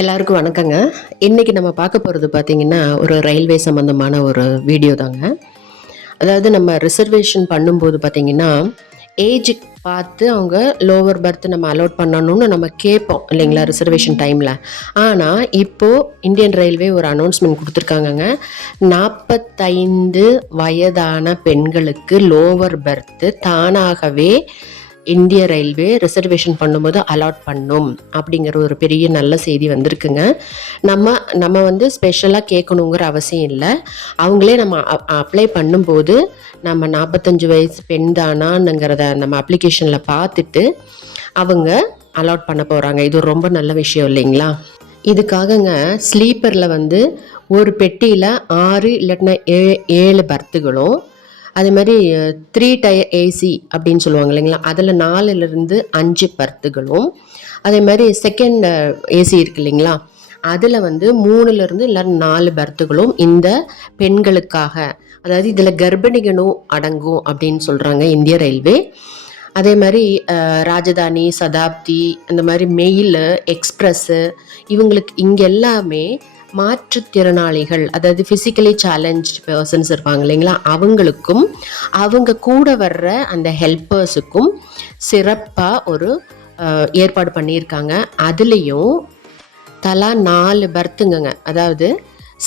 எல்லாருக்கும் வணக்கங்க. இன்னைக்கு நம்ம பார்க்க போகிறது பார்த்தீங்கன்னா, ஒரு ரயில்வே சம்மந்தமான ஒரு வீடியோ தாங்க. அதாவது நம்ம ரிசர்வேஷன் பண்ணும்போது பார்த்தீங்கன்னா, ஏஜ் பார்த்து அவங்க லோவர் பெர்த் நம்ம அலாட் பண்ணணும்னு நம்ம கேட்போம் இல்லைங்களா, ரிசர்வேஷன் டைமில். ஆனால் இப்போது இந்தியன் ரயில்வே ஒரு அனௌன்ஸ்மெண்ட் கொடுத்துருக்காங்கங்க. 45 வயதான பெண்களுக்கு லோவர் பெர்த்து தானாகவே இந்திய ரயில்வே ரிசர்வேஷன் பண்ணும்போது அலாட் பண்ணும் அப்படிங்கிற ஒரு பெரிய நல்ல செய்தி வந்திருக்குங்க. நம்ம வந்து ஸ்பெஷலாக கேட்கணுங்கிற அவசியம் இல்லை. அவங்களே நம்ம அப்ளை பண்ணும்போது நம்ம 45 வயசு பெண் தானாங்கிறத நம்ம அப்ளிகேஷனில் பார்த்துட்டு அவங்க அலாட் பண்ண போகிறாங்க. இது ரொம்ப நல்ல விஷயம் இல்லைங்களா? இதுக்காகங்க ஸ்லீப்பரில் வந்து ஒரு பெட்டியில் 6 இல்லாட்டினா 7 பர்த்துகளும், அதே மாதிரி 3 டயர் ஏசி அப்படின்னு சொல்லுவாங்க இல்லைங்களா, அதில் 4லேருந்து 5 பர்த்துகளும், அதே மாதிரி செகண்ட் ஏசி இருக்கு இல்லைங்களா, அதில் வந்து 3லேருந்து இல்லை 4 பர்த்துகளும் இந்த பெண்களுக்காக, அதாவது இதில் கர்ப்பிணிகளும் அடங்கும் அப்படின்னு சொல்கிறாங்க இந்திய ரயில்வே. அதே மாதிரி ராஜதானி, சதாப்தி, அந்த மாதிரி மெயில், எக்ஸ்பிரஸ்ஸு, இவங்களுக்கு இங்கே எல்லாமே மாற்றுத்திறனாளிகள், அதாவது ஃபிசிக்கலி சேலஞ்ச் பர்சன்ஸ் இருப்பாங்க இல்லைங்களா, அவங்களுக்கும் அவங்க கூட வர்ற அந்த ஹெல்ப்பர்ஸுக்கும் சிறப்பாக ஒரு ஏற்பாடு பண்ணியிருக்காங்க. அதுலேயும் தலா 4 பர்த்துங்கங்க. அதாவது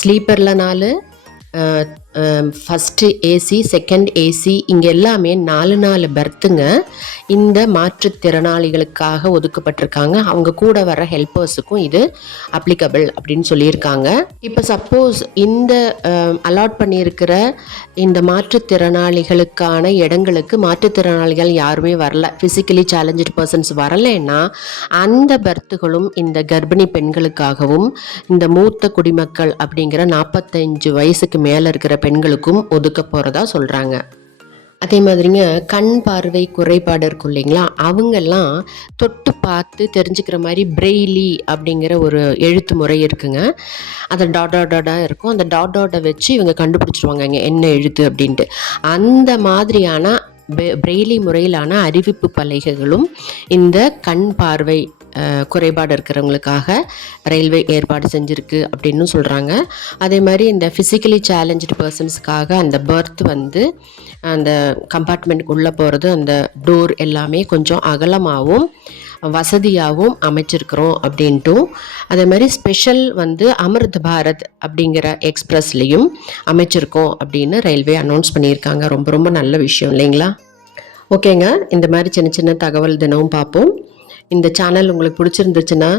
ஸ்லீப்பரில் 4, ஃபஸ்ட்டு ஏசி, செகண்ட் ஏசி, இங்கே எல்லாமே 4 பர்த்துங்க இந்த மாற்றுத்திறனாளிகளுக்காக ஒதுக்கப்பட்டிருக்காங்க. அவங்க கூட வர ஹெல்ப்பர்ஸுக்கும் இது அப்ளிகபிள் அப்படின்னு சொல்லியிருக்காங்க. இப்போ சப்போஸ் இந்த அலாட் பண்ணியிருக்கிற இந்த மாற்றுத்திறனாளிகளுக்கான இடங்களுக்கு மாற்றுத்திறனாளிகள் யாருமே வரல, ஃபிசிக்கலி சேலஞ்சு பர்சன்ஸ் வரலைன்னா அந்த பர்த்துகளும் இந்த கர்ப்பிணி பெண்களுக்காகவும் இந்த மூத்த குடிமக்கள் அப்படிங்கிற 45 வயசுக்கு மேலே இருக்கிற பெண்களுக்கும் ஒதுக்க போகிறதா சொல்கிறாங்க. அதே மாதிரிங்க கண் பார்வை குறைபாடு இருக்கும் இல்லைங்களா, அவங்கெல்லாம் தொட்டு பார்த்து தெரிஞ்சுக்கிற மாதிரி பிரெய்லி அப்படிங்கிற ஒரு எழுத்து முறை இருக்குங்க. அதை டாட்டா இருக்கும். அந்த டாட்டை வச்சு இவங்க கண்டுபிடிச்சிருவாங்க இங்கே என்ன எழுத்து அப்படின்ட்டு. அந்த மாதிரியான பிரெய்லி முறையிலான அறிவிப்பு பலகைகளும் இந்த கண் பார்வை குறைபாடு இருக்கிறவங்களுக்காக ரயில்வே ஏற்பாடு செஞ்சுருக்கு அப்படின்னு சொல்கிறாங்க. அதே மாதிரி இந்த ஃபிசிக்கலி சேலஞ்சு பர்சன்ஸ்க்காக அந்த பர்த் வந்து அந்த கம்பார்ட்மெண்ட்டுக்கு உள்ளே போகிறது, அந்த டோர் எல்லாமே கொஞ்சம் அகலமாகவும் வசதியாகவும் அமைச்சிருக்கிறோம் அப்படின்ட்டும், அதே மாதிரி ஸ்பெஷல் வந்து அமிர்த் பாரத் அப்படிங்கிற எக்ஸ்பிரஸ்லேயும் அமைச்சிருக்கோம் அப்படின்னு ரயில்வே அனௌன்ஸ் பண்ணியிருக்காங்க. ரொம்ப ரொம்ப நல்ல விஷயம் இல்லைங்களா? ஓகேங்க, இந்த மாதிரி சின்ன சின்ன தகவல் தினமும் பார்ப்போம். இந்த சேனல் உங்களுக்கு பிடிச்சிருந்துச்சுன்னா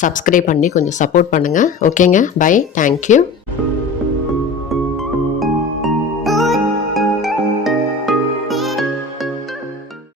சப்ஸ்கிரைப் பண்ணி கொஞ்சம் சப்போர்ட் பண்ணுங்கள். ஓகேங்க, பை, தேங்க்யூ.